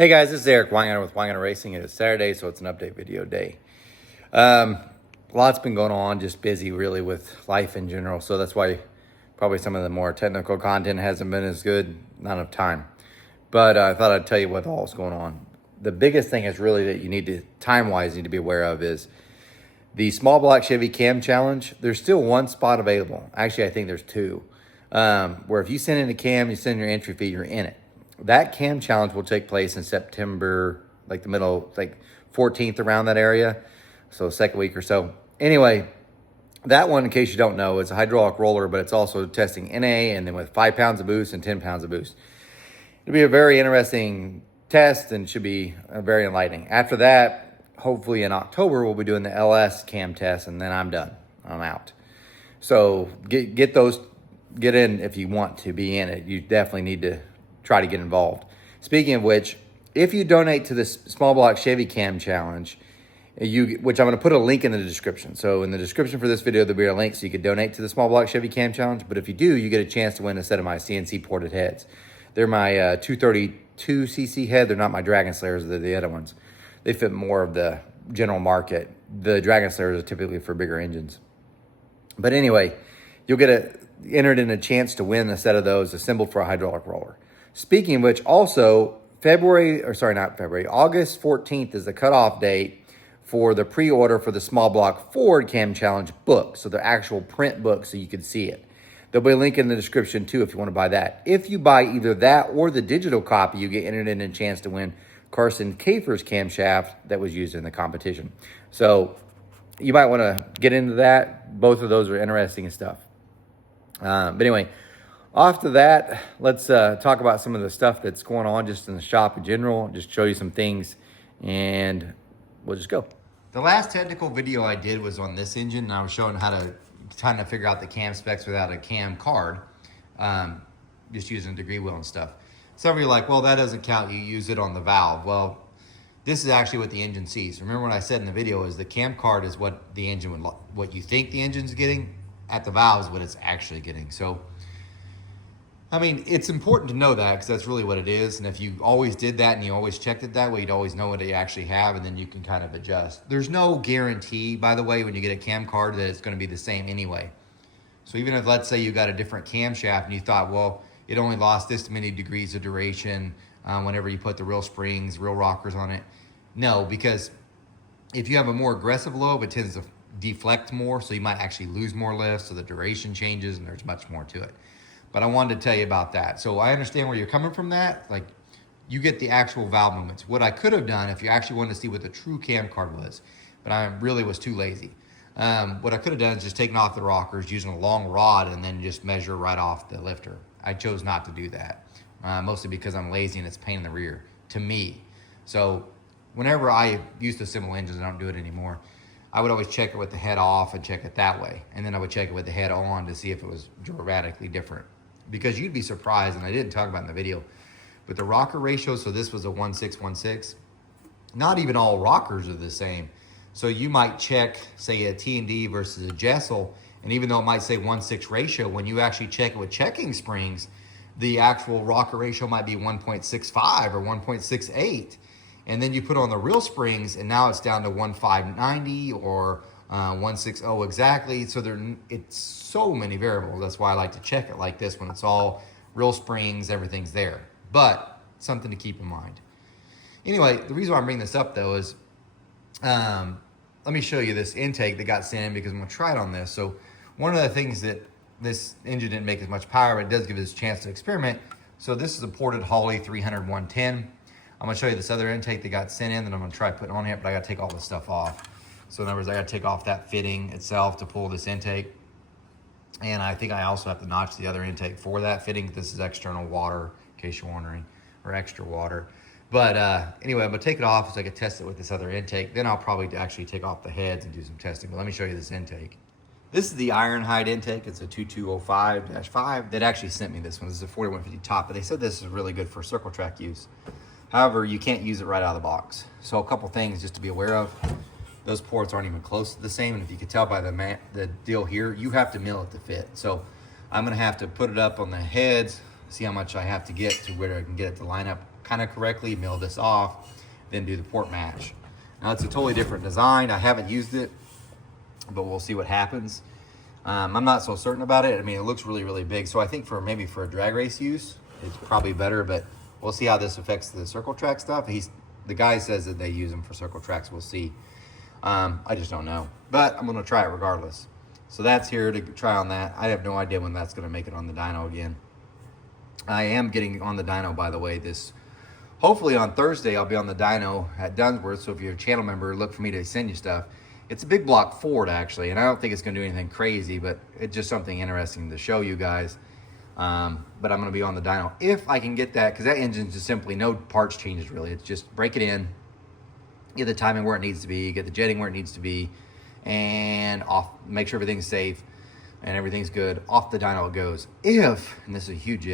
Hey guys, this is Eric Weingauer with Weingauer Racing. It is Saturday, so it's an update video day. Lots been going on, just busy really with life in general. So that's why probably some of the more technical content hasn't been as good, not enough time. But I thought I'd tell you what all is going on. The biggest thing is really that you need to, time-wise, need to be aware of is the small block Chevy Cam Challenge. There's still one spot available. Actually, I think there's two. Where if you send in a cam, you send your entry fee, you're in it. That cam challenge will take place in September, like the middle, like 14th, around that area. So second week or so. Anyway, that one, in case you don't know, it's a hydraulic roller, but it's also testing NA and then with 5 pounds of boost and 10 pounds of boost. It'll be a very interesting test and should be very enlightening. After that, hopefully in October, we'll be doing the LS cam test, and then I'm done. I'm out. So get in if you want to be in it. You definitely need to try to get involved. Speaking of which, if you donate to this small block Chevy Cam Challenge, which I'm going to put a link in the description. So in the description for this video, there'll be a link so you could donate to the small block Chevy Cam Challenge. But if you do, you get a chance to win a set of my CNC ported heads. They're my 232cc head. They're not my Dragon Slayers. They're the other ones. They fit more of the general market. The Dragon Slayers are typically for bigger engines. But anyway, you'll get entered in a chance to win a set of those assembled for a hydraulic roller. Speaking of which, also August 14th is the cutoff date for the pre-order for the small block Ford Cam Challenge book. So the actual print book, so you can see it. There'll be a link in the description too if you want to buy that. If you buy either that or the digital copy, you get entered in a chance to win Carson Kafer's camshaft that was used in the competition. So you might want to get into that. Both of those are interesting stuff. But anyway, after that, let's talk about some of the stuff that's going on just in the shop in general, just show you some things, and we'll just go. The last technical video I did was on this engine, and I was showing how to trying to figure out the cam specs without a cam card, just using a degree wheel and stuff. Some of you are like, well, that doesn't count, you use it on the valve. Well, this is actually what the engine sees. Remember what I said in the video is the cam card is what the engine would, what you think the engine's getting. At the valve is what it's actually getting. So I mean, it's important to know that because that's really what it is. And if you always did that and you always checked it that way, you'd always know what you actually have, and then you can kind of adjust. There's no guarantee, by the way, when you get a cam card that it's going to be the same anyway. So even if, let's say, you got a different camshaft and you thought, well, it only lost this many degrees of duration whenever you put the real springs, real rockers on it. No, because if you have a more aggressive lobe, it tends to deflect more, so you might actually lose more lift, so the duration changes, and there's much more to it. But I wanted to tell you about that. So I understand where you're coming from that. Like, you get the actual valve movements. What I could have done if you actually wanted to see what the true cam card was, but I really was too lazy. What I could have done is just taken off the rockers using a long rod and then just measure right off the lifter. I chose not to do that, mostly because I'm lazy and it's a pain in the rear to me. So whenever I used to assemble engines, I don't do it anymore, I would always check it with the head off and check it that way. And then I would check it with the head on to see if it was dramatically different. Because you'd be surprised, and I didn't talk about it in the video, but the rocker ratio, so this was a 1.616. Not even all rockers are the same. So you might check, say, a T&D versus a Jessel, and even though it might say 1.6 ratio, when you actually check it with checking springs, the actual rocker ratio might be 1.65 or 1.68. And then you put on the real springs, and now it's down to 1.590 or 1.60 exactly. So it's so many variables. That's why I like to check it like this when it's all real springs, everything's there. But something to keep in mind. Anyway, the reason why I'm bringing this up though is, let me show you this intake that got sent in because I'm gonna try it on this. So one of the things that this engine didn't make as much power, but it does give us a chance to experiment. So this is a ported Holley 300-110. I'm gonna show you this other intake that got sent in that I'm gonna try putting on here, but I gotta take all this stuff off. So in other words, I gotta take off that fitting itself to pull this intake. And I think I also have to notch the other intake for that fitting. This is external water, in case you're wondering, or extra water. But anyway, I'm gonna take it off so I can test it with this other intake. Then I'll probably actually take off the heads and do some testing. But let me show you this intake. This is the Ironhide intake. It's a 2205-5. That actually sent me this one. This is a 4150 top, but they said this is really good for circle track use. However, you can't use it right out of the box. So a couple things just to be aware of. Those ports aren't even close to the same, and if you can tell by the deal here, you have to mill it to fit. So I'm gonna have to put it up on the heads, see how much I have to get to where I can get it to line up kind of correctly, mill this off, then do the port match. Now it's a totally different design. I haven't used it, but we'll see what happens. I'm not so certain about it. I mean, it looks really, really big. So I think maybe for a drag race use, it's probably better, but we'll see how this affects the circle track stuff. The guy says that they use them for circle tracks. We'll see. I just don't know, but I'm gonna try it regardless. So that's here to try on that. I have no idea when that's gonna make it on the dyno again. I am getting on the dyno, by the way, hopefully on Thursday, I'll be on the dyno at Dunsworth. So if you're a channel member, look for me to send you stuff. It's a big block Ford, actually, and I don't think it's going to do anything crazy, but it's just something interesting to show you guys. But I'm going to be on the dyno if I can get that, because that engine's just simply no parts changes, really. It's just break it in, get the timing where it needs to be, get the jetting where it needs to be, and off. Make sure everything's safe and everything's good. Off the dyno it goes. If, and this is a huge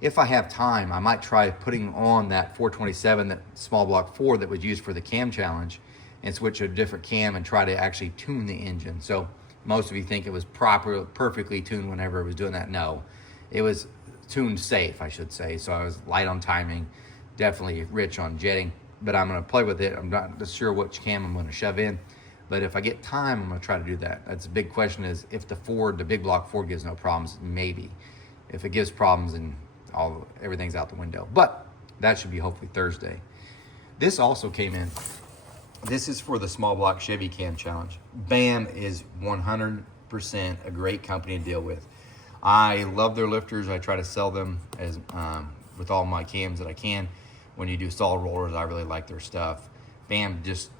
if I have time, I might try putting on that 427, that small block Ford that was used for the cam challenge, and switch to a different cam and try to actually tune the engine. So most of you think it was perfectly tuned whenever it was doing that. No, it was tuned safe, I should say. So I was light on timing, definitely rich on jetting, but I'm gonna play with it. I'm not sure which cam I'm gonna shove in, but if I get time, I'm gonna try to do that. That's a big question, is if the big block Ford gives no problems, maybe. If it gives problems, and everything's out the window. But that should be hopefully Thursday. This also came in. This is for the small block Chevy Cam Challenge. BAM is 100% a great company to deal with. I love their lifters. I try to sell them as with all my cams that I can. When you do solid rollers, I really like their stuff. BAM, just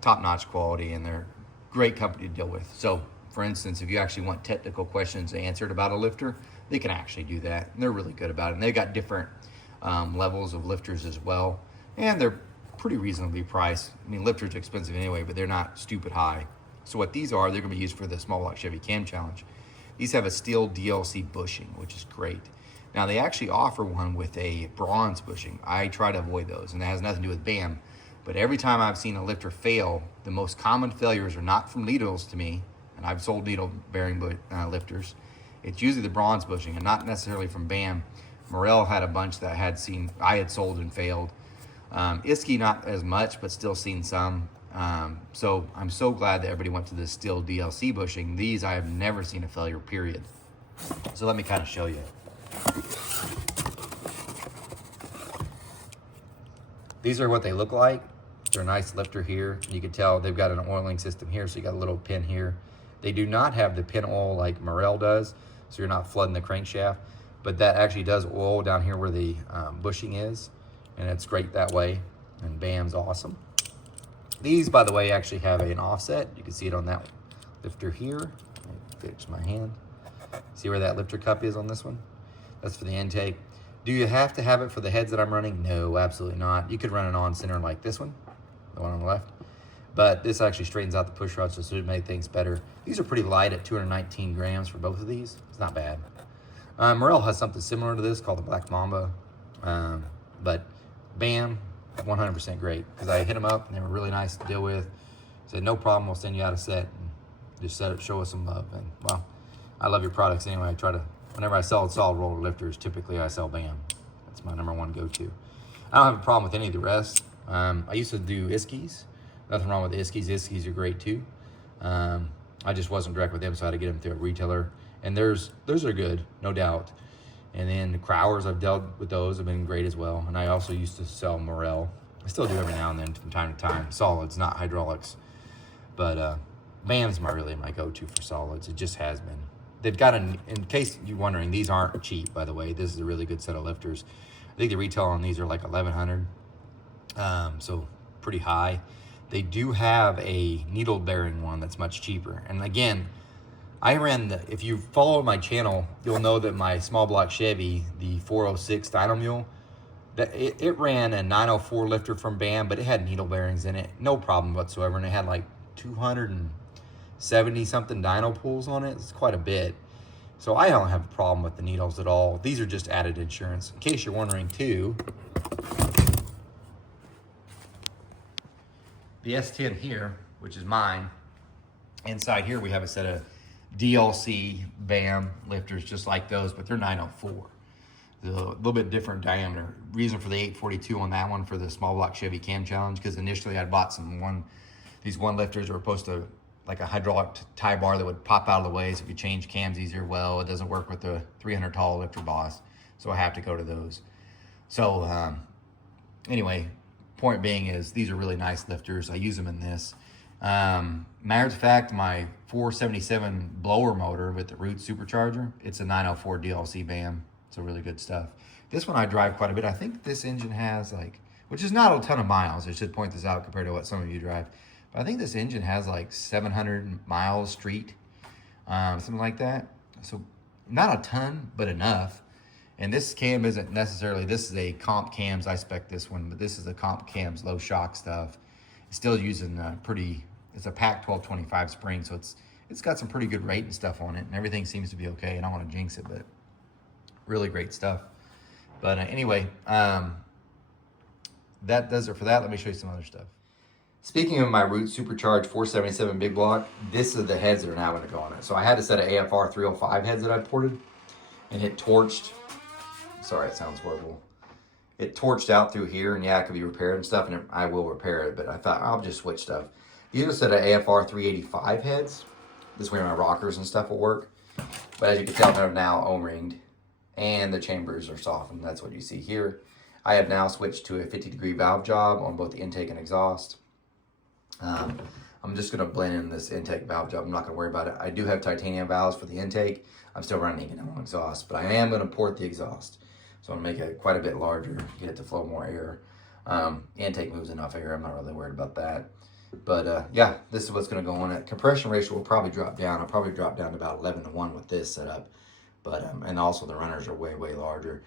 top-notch quality, and they're a great company to deal with. So, for instance, if you actually want technical questions answered about a lifter, they can actually do that. And they're really good about it. And they've got different levels of lifters as well. And they're pretty reasonably priced. I mean, lifters are expensive anyway, but they're not stupid high. So what these are, they're gonna be used for the small block Chevy Cam Challenge. These have a steel DLC bushing, which is great. Now they actually offer one with a bronze bushing. I try to avoid those, and that has nothing to do with BAM. But every time I've seen a lifter fail, the most common failures are not from needles to me, and I've sold needle bearing lifters. It's usually the bronze bushing, and not necessarily from BAM. Morel had a bunch that I had sold and failed. Isky not as much, but still seen some. So I'm so glad that everybody went to this steel DLC bushing. These I have never seen a failure, period. So let me kind of show you. These are what they look like. They're a nice lifter here. You can tell they've got an oiling system here, so you got a little pin here. They do not have the pin oil like Morel does, so you're not flooding the crankshaft, but that actually does oil down here where the bushing is, and it's great that way, and BAM's awesome. These, by the way, actually have an offset. You can see it on that lifter here. Let me fix my hand. See where that lifter cup is on this one? That's for the intake. Do you have to have it for the heads that I'm running? No, absolutely not. You could run an on-center like this one, the one on the left, but this actually straightens out the push rod, so it should make things better. These are pretty light at 219 grams for both of these. It's not bad. Morel has something similar to this called the Black Mamba, but BAM, 100% great, because I hit them up and they were really nice to deal with. Said, no problem, we'll send you out a set, and just show us some love. And well, I love your products anyway. I try to, whenever I sell solid roller lifters, typically I sell BAM. That's my #1 go-to. I don't have a problem with any of the rest. I used to do Iskies. Nothing wrong with the Iskies. Iskies are great too. I just wasn't direct with them, so I had to get them through a retailer. And those are good, no doubt. And then the Crowers, I've dealt with those, have been great as well. And I also used to sell Morel. I still do every now and then from time to time. Solids, not hydraulics. But BAM's really my go-to for solids. It just has been. They've got, in case you're wondering, these aren't cheap, by the way. This is a really good set of lifters. I think the retail on these are like $1,100. So pretty high. They do have a needle bearing one that's much cheaper. And again, I ran if you follow my channel, you'll know that my small block Chevy, the 406 dyno mule, that it ran a 904 lifter from BAM, but it had needle bearings in it, no problem whatsoever. And it had like 270 something dyno pulls on it. It's quite a bit. So I don't have a problem with the needles at all. These are just added insurance. In case you're wondering too, the S10 here, which is mine, inside here we have a set of DLC BAM lifters just like those, but they're 904. The little bit different diameter. Reason for the 842 on that one for the small block Chevy Cam Challenge, because initially I bought these one lifters that were supposed to, like a hydraulic tie bar that would pop out of the way so if you change cams easier. Well, it doesn't work with the 300 tall lifter boss, so I have to go to those. So anyway, point being is these are really nice lifters. I use them in this. Matter of fact, my 477 blower motor with the Root supercharger, it's a 904 DLC BAM. So really good stuff. This one I drive quite a bit. I think this engine has like, which is not a ton of miles. I should point this out compared to what some of you drive. But I think this engine has like 700 miles street, something like that. So not a ton, but enough. And this cam isn't necessarily, this is a comp cams. I spec this one, but this is a comp cams low shock stuff. It's still using it's a PAC 1225 spring. So it's got some pretty good rate and stuff on it, and everything seems to be okay. I don't want to jinx it, but really great stuff. But anyway, that does it for that. Let me show you some other stuff. Speaking of my Root Supercharged 477 big block, this is the heads that are now going to go on it. So I had a set of AFR 305 heads that I ported, and it torched. Sorry, it sounds horrible. It torched out through here, and yeah, it could be repaired and stuff, and I will repair it, but I thought I'll just switch stuff. These are a set of AFR 385 heads. This is where my rockers and stuff will work. But as you can tell, they're now O-ringed, and the chambers are softened. That's what you see here. I have now switched to a 50-degree valve job on both the intake and exhaust. I'm just going to blend in this intake valve job. I'm not going to worry about it. I do have titanium valves for the intake. I'm still running it on exhaust, but I am going to port the exhaust. So I'm going to make it quite a bit larger, get it to flow more air. Intake moves enough air. I'm not really worried about that. But yeah, this is what's going to go on it. Compression ratio will probably drop down. I'll probably drop down to about 11-to-1 with this setup. But and also the runners are way, way larger.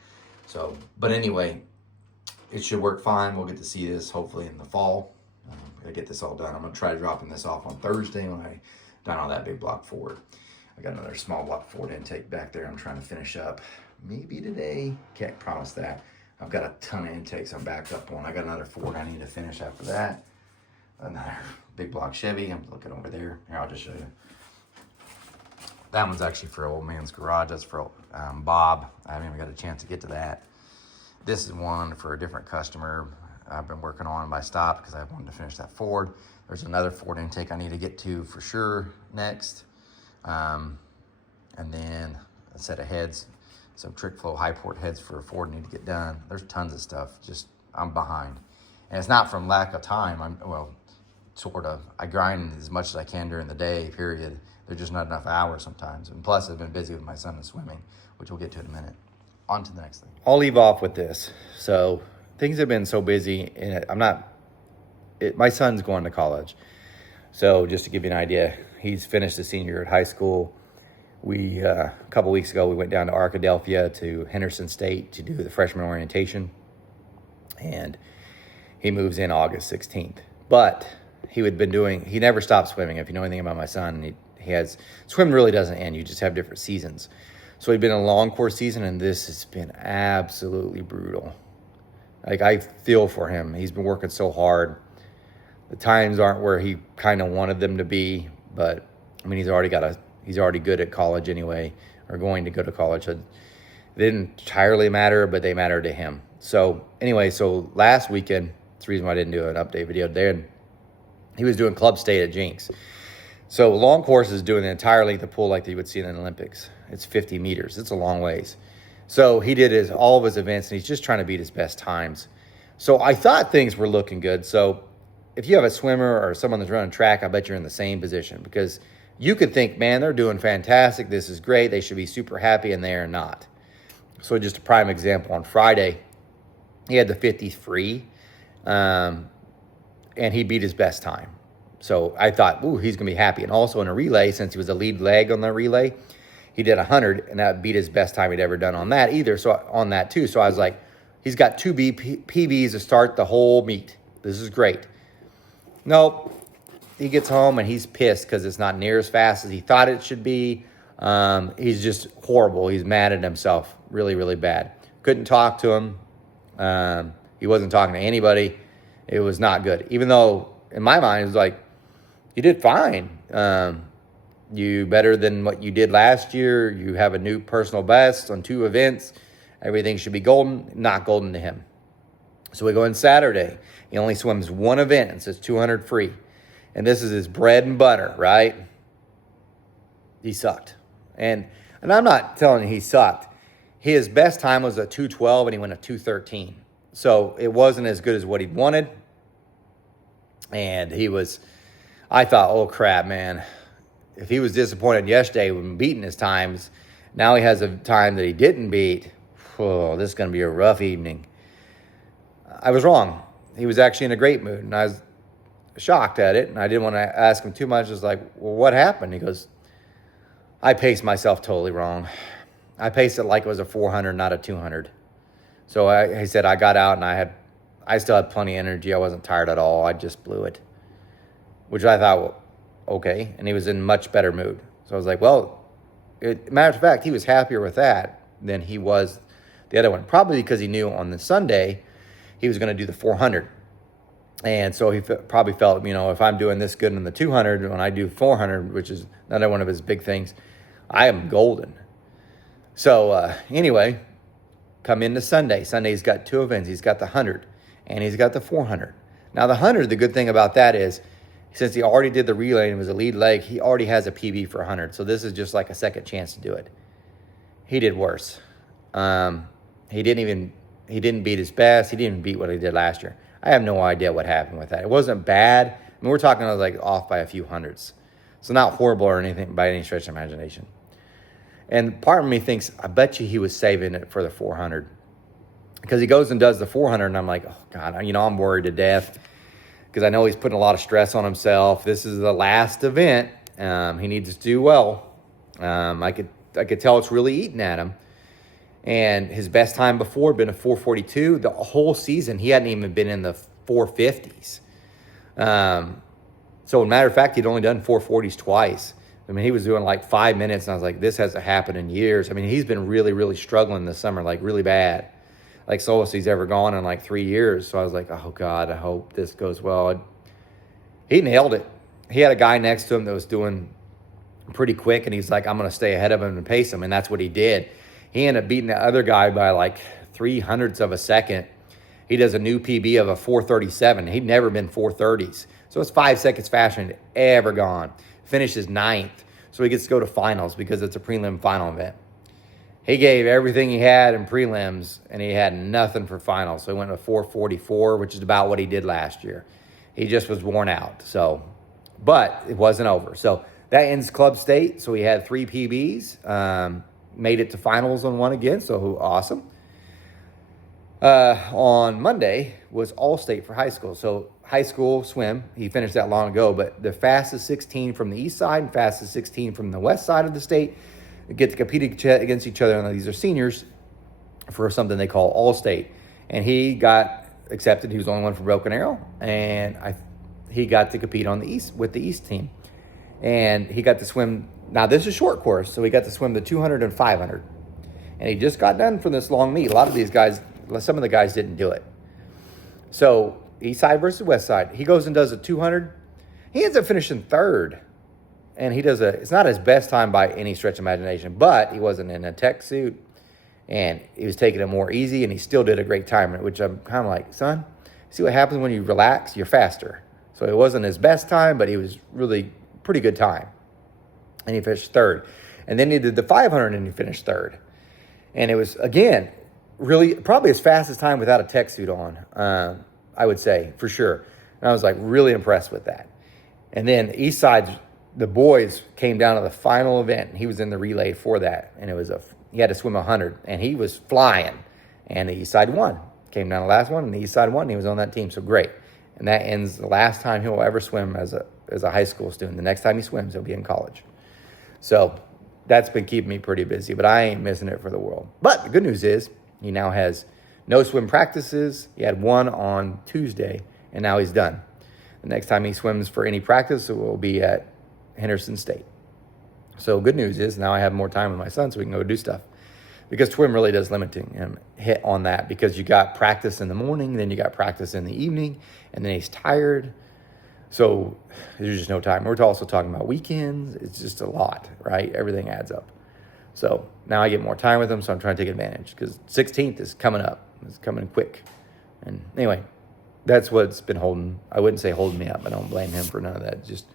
So, but anyway, it should work fine. We'll get to see this hopefully in the fall. I get this all done. I'm going to try dropping this off on Thursday when I done all that big block Ford. I got another small block Ford intake back there I'm trying to finish up. Maybe today. Can't promise that. I've got a ton of intakes I'm backed up on. I got another Ford I need to finish after that. Another big block Chevy. I'm looking over there. Here, I'll just show you. That one's actually for Old Man's Garage. That's for Bob. I haven't even got a chance to get to that. This is one for a different customer I've been working on, but I stopped because I wanted to finish that Ford. There's another Ford intake I need to get to for sure next. And then a set of heads, some trick flow high port heads for a Ford need to get done. There's tons of stuff. Just, I'm behind. And it's not from lack of time. Well, sort of. I grind as much as I can during the day, period. There's just not enough hours sometimes. And plus, I've been busy with my son and swimming, which we'll get to in a minute. On to the next thing. I'll leave off with this. So things have been so busy, and my son's going to college. So just to give you an idea, he's finished the senior year at high school. We, a couple weeks ago, we went down to Arkadelphia to Henderson State to do the freshman orientation. And he moves in August 16th. But he never stopped swimming. If you know anything about my son, swimming really doesn't end. You just have different seasons. So he'd been in a long course season, and this has been absolutely brutal. Like, I feel for him. He's been working so hard. The times aren't where he kind of wanted them to be, but I mean, he's already good at college anyway, or going to go to college. So they didn't entirely matter, but they matter to him. So anyway, so last weekend, that's the reason why I didn't do an update video there. And he was doing club state at Jinx. So long course is doing the entire length of pool like you would see in the Olympics. It's 50 meters. It's a long ways. So he did all of his events, and he's just trying to beat his best times. So I thought things were looking good. So if you have a swimmer or someone that's running track, I bet you're in the same position, because you could think, man, they're doing fantastic. This is great. They should be super happy, and they are not. So just a prime example, on Friday, he had the 50 free, and he beat his best time. So I thought, ooh, he's going to be happy. And also in a relay, since he was a lead leg on the relay, he did 100, and that beat his best time he'd ever done on that either. So on that too. So I was like, he's got two PBs to start the whole meet. This is great. Nope. He gets home and he's pissed because it's not near as fast as he thought it should be. He's just horrible. He's mad at himself. Really, really bad. Couldn't talk to him. He wasn't talking to anybody. It was not good. Even though in my mind, it was like, you did fine. You better than what you did last year. You have a new personal best on 2 events. Everything should be golden, not golden to him. So we go in Saturday. He only swims one event and says 200 free. And this is his bread and butter, right? He sucked. And I'm not telling you he sucked. His best time was a 2:12 and he went a 2:13. So it wasn't as good as what he wanted. And I thought, oh crap, man. If he was disappointed yesterday when beating his times, now he has a time that he didn't beat. Oh, this is going to be a rough evening. I was wrong. He was actually in a great mood, and I was shocked at it, and I didn't want to ask him too much. I was like, well, what happened? He goes, I paced myself totally wrong. I paced it like it was a 400, not a 200. So he said I got out, and I still had plenty of energy. I wasn't tired at all. I just blew it, which I thought, well, okay. And he was in much better mood. So I was like, well, matter of fact, he was happier with that than he was the other one, probably because he knew on the Sunday he was going to do the 400. And so he probably felt, if I'm doing this good in the 200, when I do 400, which is another one of his big things, I am golden. So anyway, come into Sunday. Sunday's got two events. He's got the 100 and he's got the 400. Now the 100, the good thing about that is, since he already did the relay and it was a lead leg, he already has a PB for 100. So this is just like a second chance to do it. He did worse. He didn't beat his best. He didn't even beat what he did last year. I have no idea what happened with that. It wasn't bad. I mean, we're talking like off by a few hundreds. So not horrible or anything by any stretch of imagination. And part of me thinks, I bet you he was saving it for the 400. Because he goes and does the 400, and I'm like, oh, God, I'm worried to death. Because I know he's putting a lot of stress on himself. This is the last event. He needs to do well. I could tell it's really eating at him. And his best time before had been a 442. The whole season, he hadn't even been in the 450s. So, as a matter of fact, he'd only done 440s twice. I mean, he was doing like 5 minutes, and I was like, this hasn't happened in years. I mean, he's been really, really struggling this summer, like really bad. Like slowest he's ever gone in like 3 years. So I was like, oh, God, I hope this goes well. He nailed it. He had a guy next to him that was doing pretty quick, and he's like, I'm going to stay ahead of him and pace him, and that's what he did. He ended up beating the other guy by like 0.03 of a second. He does a new PB of a 437. He'd never been 430s. So it's 5 seconds faster than ever gone. Finishes 9th. So he gets to go to finals because it's a prelim final event. He gave everything he had in prelims, and he had nothing for finals. So he went to 444, which is about what he did last year. He just was worn out. So, but it wasn't over. So that ends club state. So he had 3 PBs. Made it to finals on one again, so awesome. On Monday was All-State for high school. So high school swim, he finished that long ago, but the fastest 16 from the east side and fastest 16 from the west side of the state get to compete against each other, and these are seniors, for something they call All-State. And he got accepted. He was the only one from Broken Arrow, and he got to compete on the east with the east team. And he got to swim. Now, this is a short course, so he got to swim the 200 and 500. And he just got done from this long meet. A lot of these guys, some of the guys didn't do it. So, east side versus west side. He goes and does a 200. He ends up finishing 3rd. And he does it's not his best time by any stretch of imagination, but he wasn't in a tech suit. And he was taking it more easy, and he still did a great time, which I'm kind of like, son, see what happens when you relax? You're faster. So, it wasn't his best time, but he was really pretty good time. And he finished 3rd. And then he did the 500 and he finished 3rd. And it was, again, really probably his fastest time without a tech suit on, I would say, for sure. And I was like really impressed with that. And then east side, the boys came down to the final event, and he was in the relay for that. And he had to swim 100, and he was flying. And the east side won. Came down the last one, and the east side won, and he was on that team. So great. And that ends the last time he'll ever swim as a high school student. The next time he swims, he'll be in college. So that's been keeping me pretty busy, but I ain't missing it for the world. But the good news is he now has no swim practices. He had one on Tuesday, and now he's done. The next time he swims for any practice, it will be at Henderson State. So good news is now I have more time with my son so we can go do stuff. Because swim really does limiting him hit on that, because you got practice in the morning, then you got practice in the evening, and then he's tired. So there's just no time. We're also talking about weekends. It's just a lot, right? Everything adds up. So now I get more time with him, so I'm trying to take advantage because 16th is coming up. It's coming quick. And anyway, that's what's been I wouldn't say holding me up. I don't blame him for none of that. Just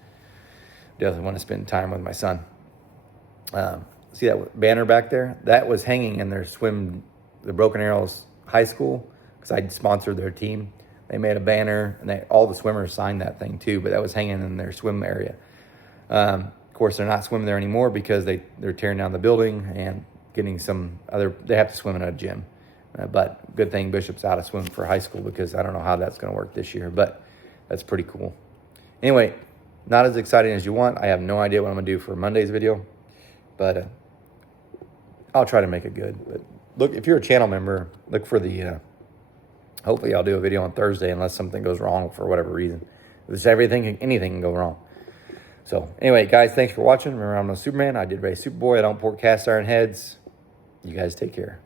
doesn't want to spend time with my son. See that banner back there? That was hanging in their the Broken Arrows High School, because I sponsored their team. They made a banner, and all the swimmers signed that thing too, but that was hanging in their swim area. Of course, they're not swimming there anymore because they're tearing down the building and getting they have to swim in a gym. But good thing Bishop's out of swim for high school, because I don't know how that's going to work this year, but that's pretty cool. Anyway, not as exciting as you want. I have no idea what I'm going to do for Monday's video, but I'll try to make it good. But look, if you're a channel member, look for hopefully I'll do a video on Thursday unless something goes wrong for whatever reason. There's anything can go wrong. So anyway, guys, thanks for watching. Remember, I'm no Superman. I did race Superboy. I don't pour cast iron heads. You guys take care.